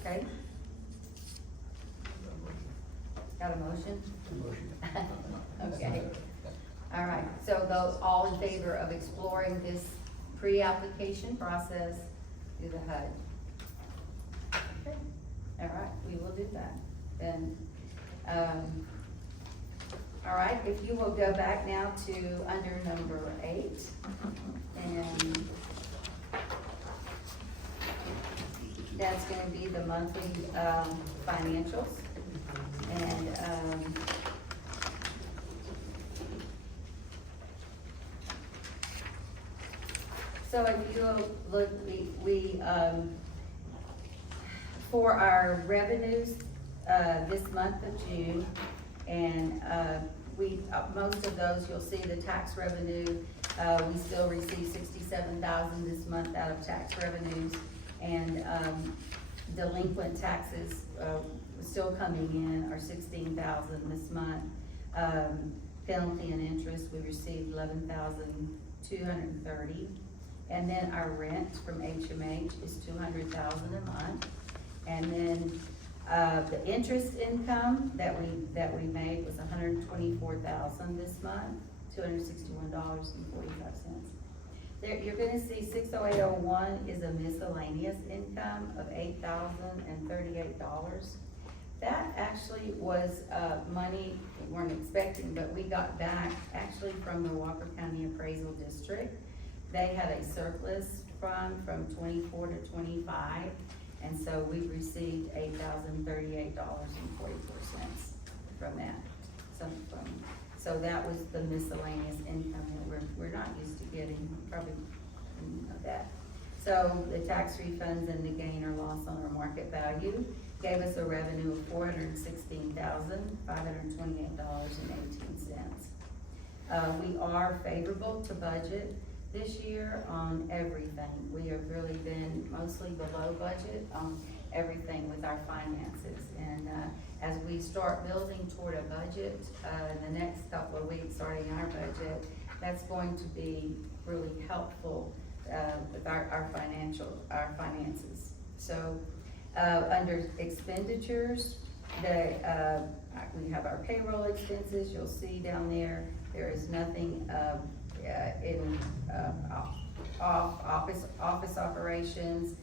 Okay? Got a motion? Okay. All right, so those, all in favor of exploring this pre-application process through the HUD? Okay, all right, we will do that. Then, all right, if you will go back now to under number 8, and that's gonna be the monthly, financials. And, so if you look, for our revenues, this month of June, and, most of those, you'll see the tax revenue, we still receive 67,000 this month out of tax revenues, and, delinquent taxes, still coming in are 16,000 this month. Penalty and interest, we received 11,230. And then our rent from HMH is 200,000 a month. And then, the interest income that we made was 124,000 this month, $261.45. There, you're gonna see 60801 is a miscellaneous income of $8,038. That actually was, money we weren't expecting, but we got back actually from the Walker County Appraisal District. They had a surplus from 24 to 25, and so we received $8,038.44 from that. So that was the miscellaneous income that we're not used to getting, probably know that. So the tax refunds and the gain or loss on our market value gave us a revenue of $416,528.18. We are favorable to budget this year on everything. We have really been mostly below budget on everything with our finances. And as we start building toward a budget, in the next couple of weeks, starting our budget, that's going to be really helpful with our finances. So under expenditures, we have our payroll expenses. You'll see down there, there is nothing in office operations.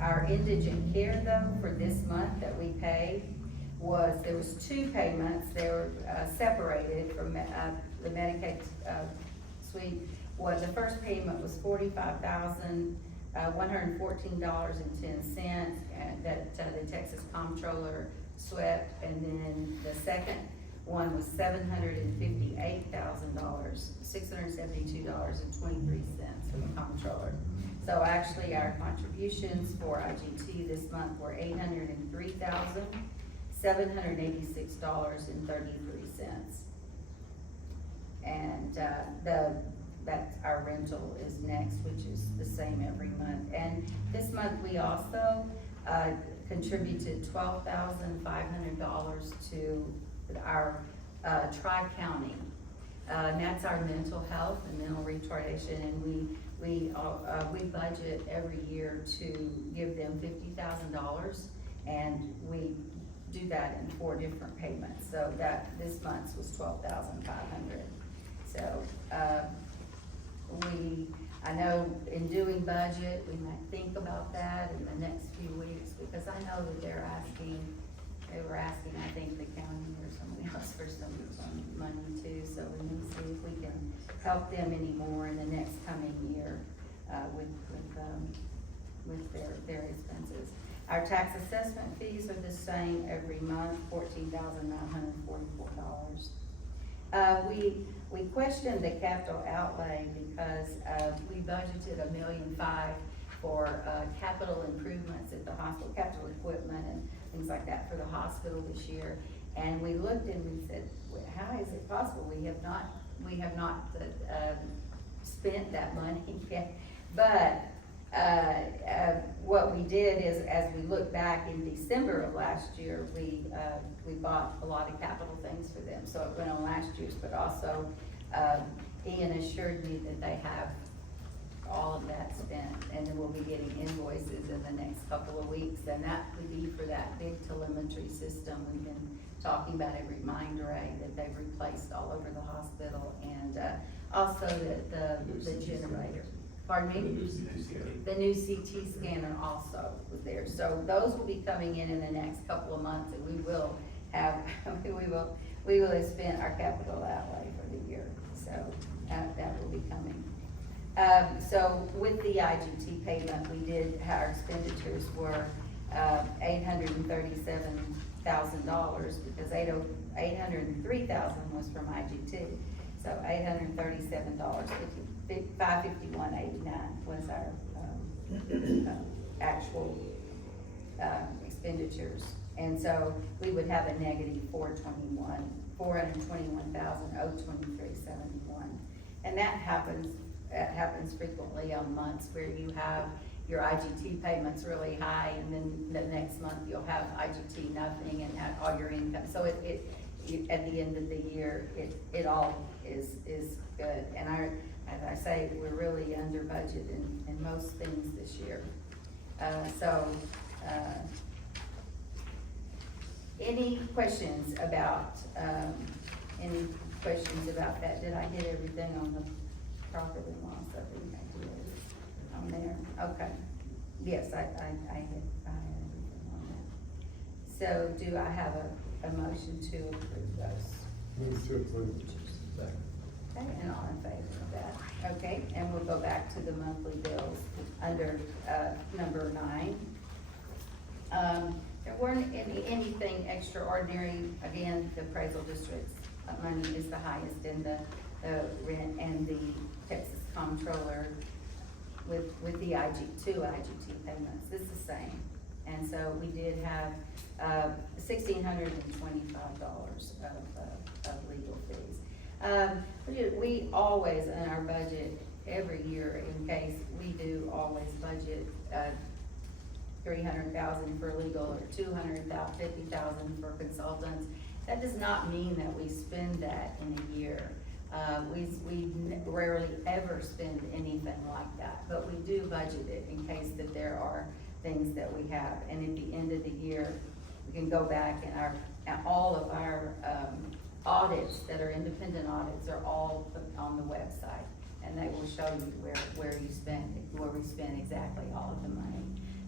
Our indigent care though, for this month that we paid, there was 2 payments. They were separated from the Medicaid suite. The first payment was $45,114.10, and that the Texas Comptroller swept, and then the second one was $758,000, $672.23 from the Comptroller. So actually, our contributions for IGT this month were $803,786.33. And that's our rental is next, which is the same every month. And this month, we also contributed $12,500 to our Tri-County. And that's our mental health and mental retardation, and we budget every year to give them $50,000, and we do that in 4 different payments. So that this month's was $12,500. So I know in doing budget, we might think about that in the next few weeks, because I know that they were asking, I think, the county or somebody else for some money too, so we need to see if we can help them anymore in the next coming year, with their expenses. Our tax assessment fees are the same every month, $14,944. We questioned the capital outlay because, we budgeted $1.5 million for, capital improvements at the hospital, capital equipment and things like that for the hospital this year. And we looked and we said, well, how is it possible? We have not we have not, spent that money yet. But, what we did is, as we look back in December of last year, we bought a lot of capital things for them. So it went on last year's, but also, Ian assured me that they have all of that spent, and then we'll be getting invoices in the next couple of weeks, and that would be for that big telemetry system we've been talking about, a remind array that they've replaced all over the hospital, and, also the generator. Pardon me? The new CT scanner. The new CT scanner also was there, so those will be coming in the next couple of months, and we will have, we will have spent our capital outlay for the year, so, that will be coming. So with the IGT payment, we did, our expenditures were, $837,000, because $803,000 was from IGT. So $837, $551.89 was our, actual, expenditures. And so we would have a negative $421,023.71. And that happens frequently on months where you have your IGT payments really high, and then the next month you'll have IGT nothing and have all your income. So it at the end of the year, it all is good. And as I say, we're really under budget in most things this year. Any questions about that? Did I hit everything on the profit and loss? I think I did on there. Okay. Yes, I hit everything on that. So do I have a motion to approve those? Move to approve. Okay, and all in favor of that? Okay, and we'll go back to the monthly bills under, number 9. There weren't anything extraordinary. Again, the appraisal district's money is the highest in the rent, and the Texas Comptroller with the two IGT payments, it's the same. And so we did have, $1,625 of legal fees. We always, in our budget, every year, in case, we do always budget, $300,000 for legal, or $250,000 for consultants. That does not mean that we spend that in a year. We rarely ever spend anything like that, but we do budget it in case that there are things that we have. And at the end of the year, we can go back and all of our audits that are independent audits are all put on the website, and they will show you where we spend exactly all of the money.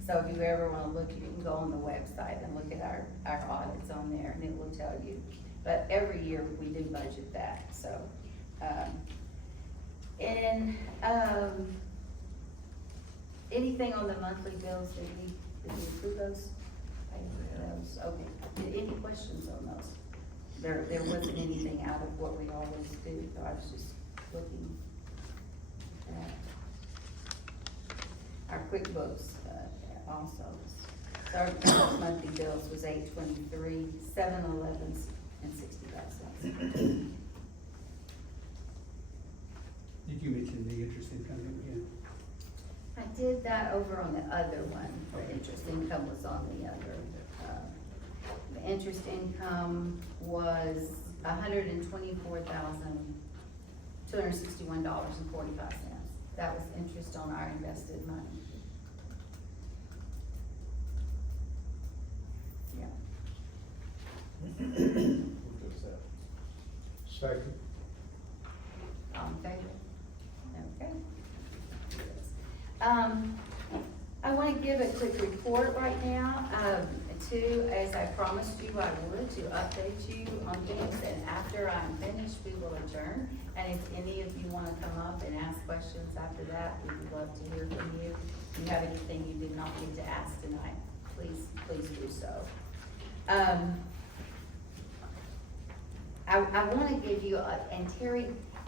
So if you ever want to look, you can go on the website and look at our audits on there, and it will tell you. But every year we do budget that. So, anything on the monthly bills? Did we approve those? Okay. Any questions on those? There wasn't anything out of what we always do, so I was just looking at our QuickBooks, also. So our monthly bills was $823, $711, and 65 cents. Did you mention the interest income again? I did that over on the other one. The interest income was on the other. The interest income was $124,261.45. That was interest on our invested money. Yeah. Second. All in favor? Okay. I want to give a quick report right now, as I promised you I would, to update you on things, and after I'm finished, we will adjourn. And if any of you want to come up and ask questions after that, we would love to hear from you. If you have anything you did not get to ask tonight, please do so. I want to give you, and Terry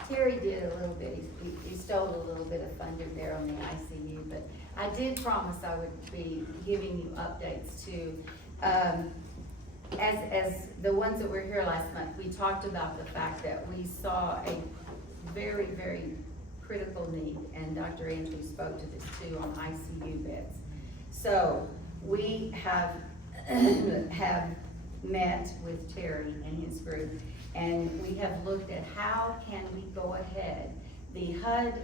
did a little bit, he stole a little bit of thunder there on the ICU, but I did promise I would be giving you updates too. As the ones that were here last month, we talked about the fact that we saw very, very critical need, and Dr. Andrews spoke to this too on ICU beds. So we have met with Terry and his group, and we have looked at how can we go ahead. The HUD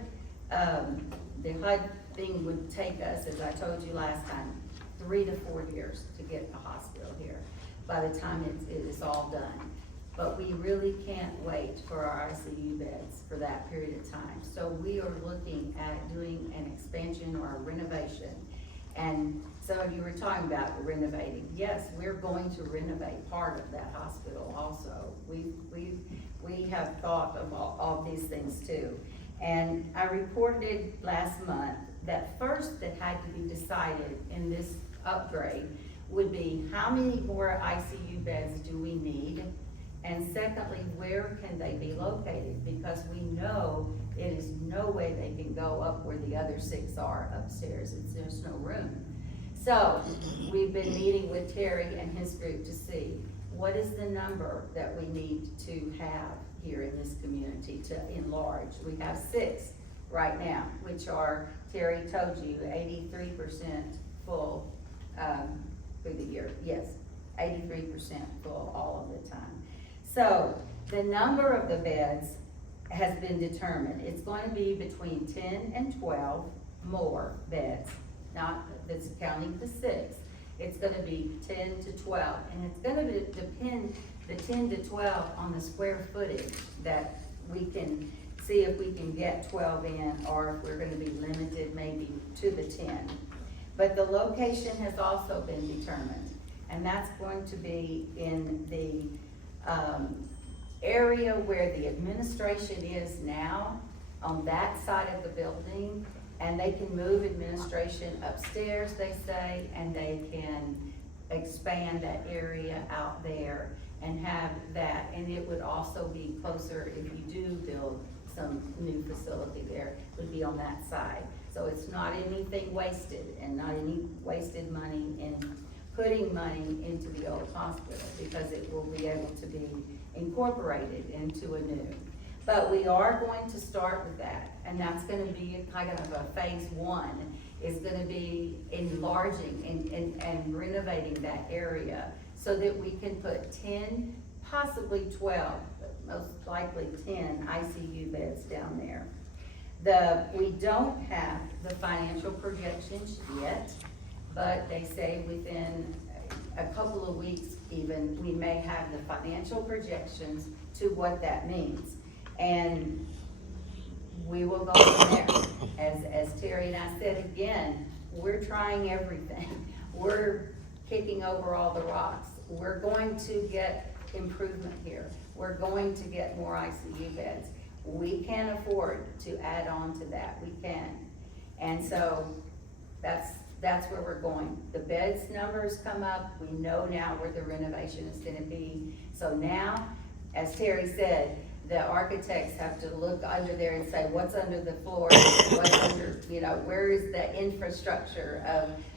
thing would take us, as I told you last time, 3 to 4 years to get a hospital here by the time it is all done. But we really can't wait for our ICU beds for that period of time. So we are looking at doing an expansion or a renovation. And some of you were talking about renovating. Yes, we're going to renovate part of that hospital also. We have thought of all these things too. And I reported last month that first that had to be decided in this upgrade would be how many more ICU beds do we need? And secondly, where can they be located? Because we know it is no way they can go up where the other 6 are upstairs. There's no room. So we've been meeting with Terry and his group to see what is the number that we need to have here in this community to enlarge. We have 6 right now, which are, Terry told you, 83% full for the year. Yes, 83% full all of the time. So the number of the beds has been determined. It's going to be between 10 and 12 more beds, not that's counting the 6. It's going to be 10 to 12, and it's going to depend, the 10 to 12, on the square footage that we can see if we can get 12 in, or if we're going to be limited maybe to the 10. But the location has also been determined, and that's going to be in the area where the administration is now, on that side of the building, and they can move administration upstairs, they say, and they can expand that area out there and have that, and it would also be closer if you do build some new facility there, would be on that side. So it's not anything wasted, and not any wasted money in putting money into the old hospital, because it will be able to be incorporated into a new. But we are going to start with that, and that's gonna be kind of a phase 1, is gonna be enlarging and renovating that area so that we can put 10, possibly 12, but most likely 10 ICU beds down there. We don't have the financial projections yet, but they say within a couple of weeks even, we may have the financial projections to what that means. And we will go from there. As Terry and I said again, we're trying everything. We're kicking over all the rocks. We're going to get improvement here. We're going to get more ICU beds. We can afford to add on to that, we can. And so that's where we're going. The beds numbers come up, we know now where the renovation is gonna be. So now, as Terry said, the architects have to look under there and say, what's under the floor, what's under, where is the infrastructure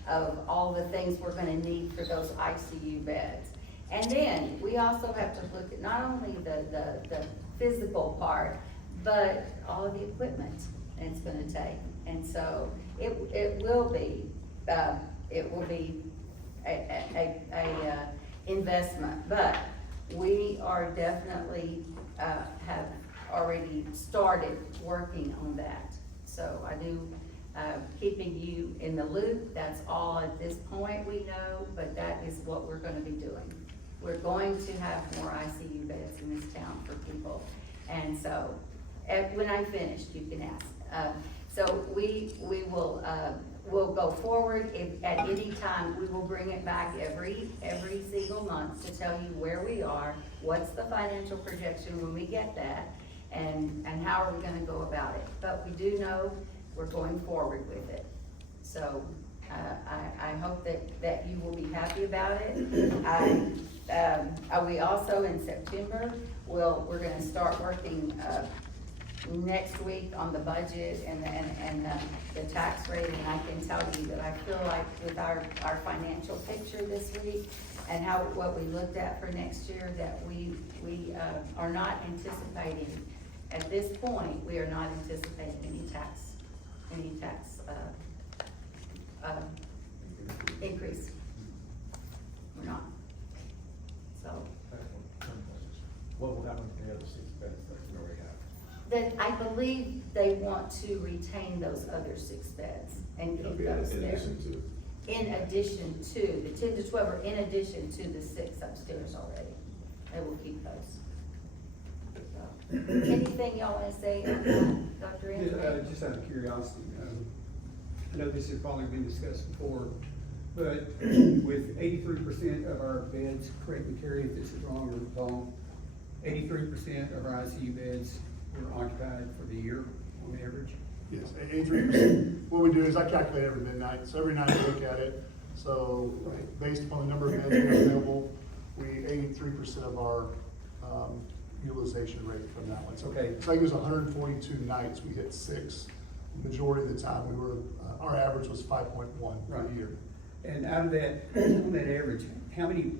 of all the things we're gonna need for those ICU beds. And then, we also have to look at not only the physical part, but all of the equipment it's gonna take. And so, it will be a investment, but we are definitely, have already started working on that. So I do, keeping you in the loop, that's all at this point we know, but that is what we're gonna be doing. We're going to have more ICU beds in this town for people. And so, when I'm finished, you can ask. So we will, we'll go forward. If at any time, we will bring it back every single month to tell you where we are, what's the financial projection when we get that, and how are we gonna go about it. But we do know we're going forward with it. So, I hope that you will be happy about it. We also, in September, we're gonna start working, next week on the budget and the tax rate, and I can tell you that I feel like with our financial picture this week and what we looked at for next year, that we are not anticipating At this point, we are not anticipating any tax, increase. We're not. So, What will happen to the other 6 beds that we already have? that, I believe they want to retain those other 6 beds and It'll keep be those in there. addition to. In addition to, the 10 to 12 are in addition to the 6 upstairs already. They will keep those. So, anything y'all wanna say on that, Dr. Andrew? Just out of curiosity, I know this has probably been discussed before, but with 83% of our beds, correct me, Terry, if this is wrong or wrong, 83% of our ICU beds were occupied for the year on average. Yes, 83%. What we do is I calculate every midnight, so every night we look at it. So based upon the number of beds we have available, 83% of our utilization rate from that one. So Okay. it's like it was 142 nights, we hit 6. Majority of the time, we were, our average was 5.1 per Right. year. And out of that, on that average, how many,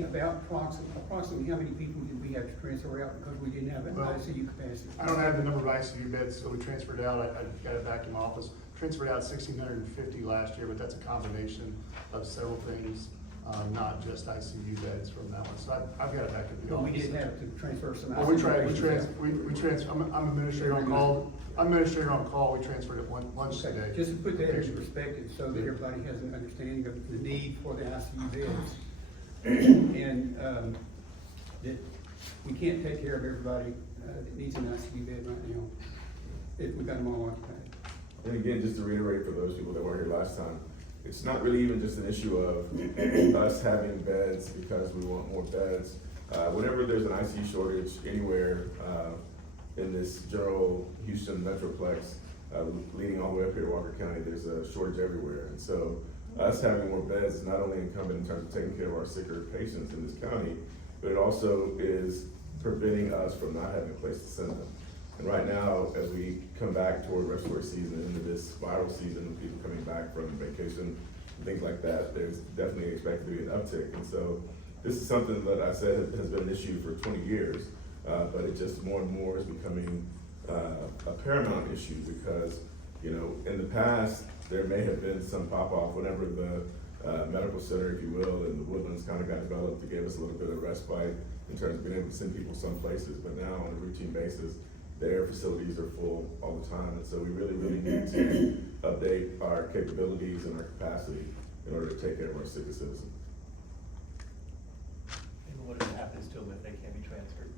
about approximately how many people did we have to transfer out because we didn't have an Well, ICU capacity? I don't have the number of ICU beds, so we transferred out, I got it back in my office, transferred out 1,650 last year, but that's a combination of several things, not just ICU beds from that one, so I've got it back in the But we office. did have to transfer some. Well, we ICU patients out. I'm administrator on call, we transferred it lunch Okay, today. just to put that into perspective, so that everybody has an understanding of the need for the ICU beds. And, that we can't take care of everybody, that needs an ICU bed right now, if we've got them all occupied. And again, just to reiterate for those people that weren't here last time, it's not really even just an issue of us having beds because we want more beds. Whenever there's an ICU shortage anywhere, in this general Houston metroplex, leading all the way up here to Walker County, there's a shortage everywhere. And so us having more beds is not only incumbent in terms of taking care of our sicker patients in this county, but it also is preventing us from not having a place to send them. And right now, as we come back toward respiratory season and into this viral season, with people coming back from vacation, and things like that, there's definitely expected to be an uptick. And so this is something that I said has been an issue for 20 years, but it just more and more is becoming a paramount issue because, you know, in the past, there may have been some pop-off whenever the medical center, if you will, in the Woodlands kind of got developed to give us a little bit of respite in terms of being able to send people some places, but now on a routine basis, their facilities are full all the time, and so we really, really need to update our capabilities and our capacity in order to take care of our sickest citizens. And what happens to them if they can't be transferred?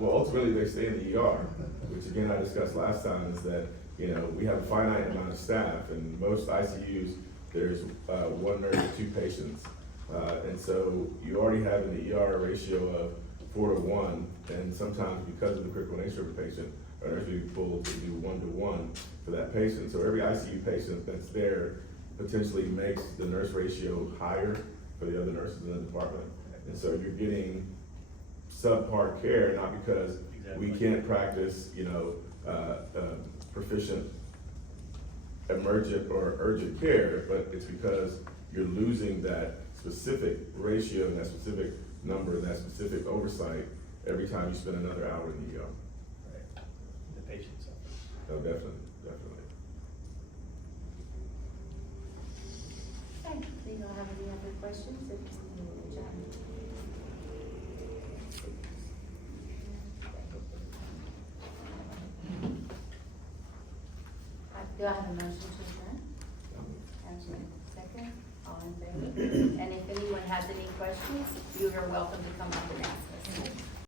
Well, ultimately, they stay in the ER, which again, I discussed last time, is that, you know, we have a finite amount of staff, and most ICUs, there's 1 nurse to 2 patients. And so you already have an ER ratio of 4 to 1, and sometimes because of the critical nature of the patient, a nurse will be pulled to do 1 to 1 for that patient. So every ICU patient that's there potentially makes the nurse ratio higher for the other nurses in the department. And so you're getting subpar care, not because we can't practice, you know, proficient emergent or urgent care, but it's because you're losing that specific ratio and that specific number and that specific oversight every time you spend another hour in the ER. Right. The patient suffers. Oh, definitely, definitely. Okay, do y'all have any other questions? John? Do I have a motion to adjourn? Second, all in favor? And if anyone has any questions, you are welcome to come up and ask us.